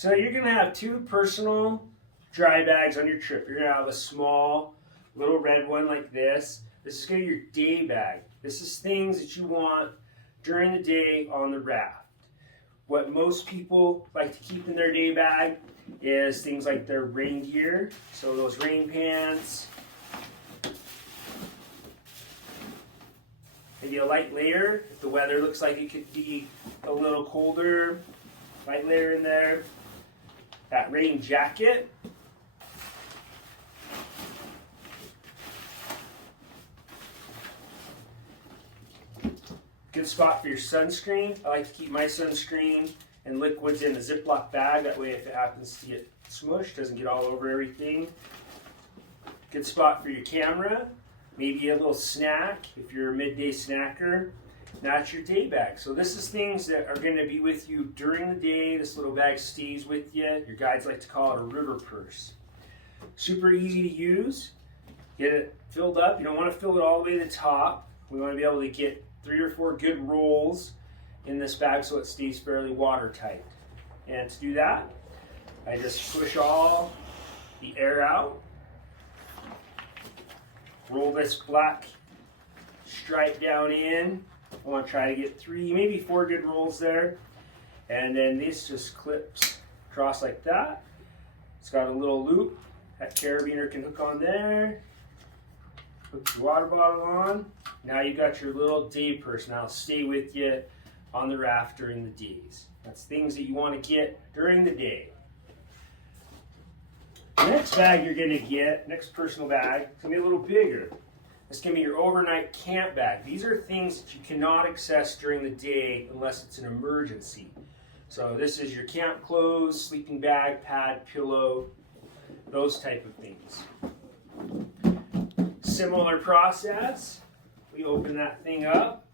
So you're going to have two personal dry bags on your trip. You're going to have a small little red one like this. This is going to be your day bag. This is things that you want during the day on the raft. What most people like to keep in their day bag is things like their rain gear. So those rain pants, maybe a light layer if the weather looks like it could be a little colder, light layer in there. That rain jacket. Good spot for your sunscreen. I like to keep my sunscreen and liquids in a Ziploc bag. That way if it happens to get smushed, it doesn't get all over everything. Good spot for your camera. Maybe a little snack if you're a midday snacker. That's your day bag. So this is things that are going to be with you during the day. This little bag stays with you. Your guides like to call it a river purse. Super easy to use. Get it filled up. You don't want to fill it all the way to the top. We want to be able to get 3 or 4 good rolls in this bag so it stays fairly watertight. And to do that, I just push all the air out. Roll this black stripe down in. I want to try to get 3, maybe 4 good rolls there. And then this just clips across like that. It's got a little loop that carabiner can hook on there. Put your water bottle on. Now you got your little day purse. Now stay with you on the raft during the days. That's things that you want to get during the day. The next bag you're going to get, next personal bag, is going to be a little bigger. This can be your overnight camp bag. These are things that you cannot access during the day unless it's an emergency. So this is your camp clothes, sleeping bag, pad, pillow, those type of things. Similar process. We open that thing up.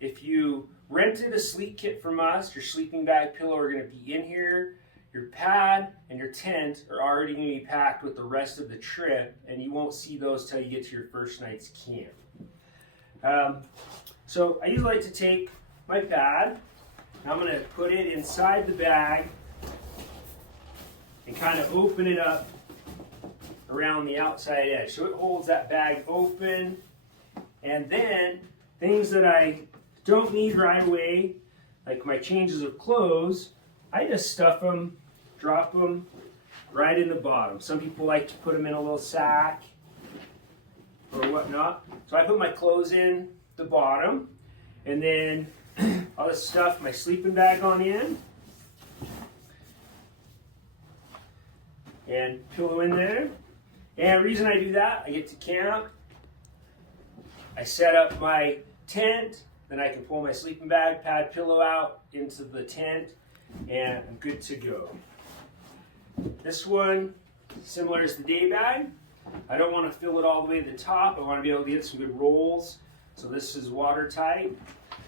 If you rented a sleep kit from us, your sleeping bag, pillow are going to be in here. Your pad and your tent are already going to be packed with the rest of the trip, and you won't see those till you get to your first night's camp. So I usually like to take my pad. I'm going to put it inside the bag and kind of open it up around the outside edge. So it holds that bag open. And then things that I don't need right away, like my changes of clothes, I just stuff them, drop them right in the bottom. Some people like to put them in a little sack or whatnot. So I put my clothes in the bottom, and then I'll just stuff my sleeping bag on in and pillow in there. And the reason I do that, I get to camp, I set up my tent, then I can pull my sleeping bag, pad, pillow out into the tent, and I'm good to go. This one, similar as the day bag. I don't want to fill it all the way to the top. I want to be able to get some good rolls. So this is watertight.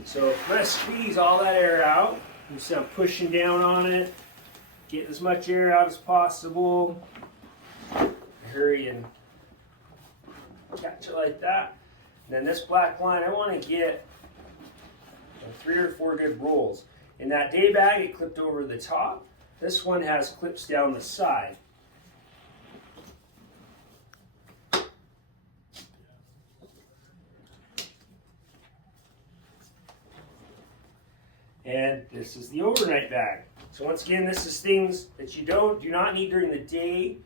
So I'm going to squeeze all that air out. You see I'm pushing down on it. Get as much air out as possible. Hurry and catch it like that. And then this black line, I want to get 3 or 4 good rolls. In that day bag, it clipped over the top. This one has clips down the side. And this is the overnight bag. So once again, this is things that you do not need during the day,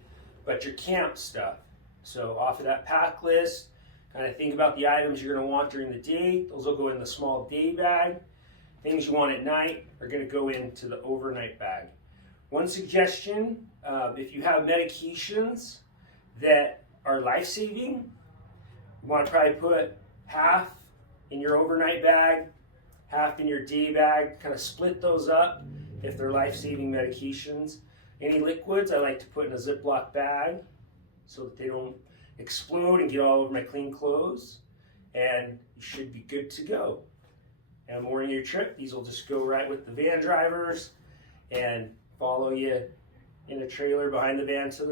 but your camp stuff. So off of that pack list, kind of think about the items you're going to want during the day. Those will go in the small day bag. Things you want at night are going to go into the overnight bag. One suggestion, if you have medications that are life-saving, you want to probably put half in your overnight bag, half in your day bag, kind of split those up if they're life-saving medications. Any liquids I like to put in a Ziploc bag so that they don't explode and get all over my clean clothes, and you should be good to go. And on the morning of your trip, these will just go right with the van drivers and follow you in a trailer behind the van to the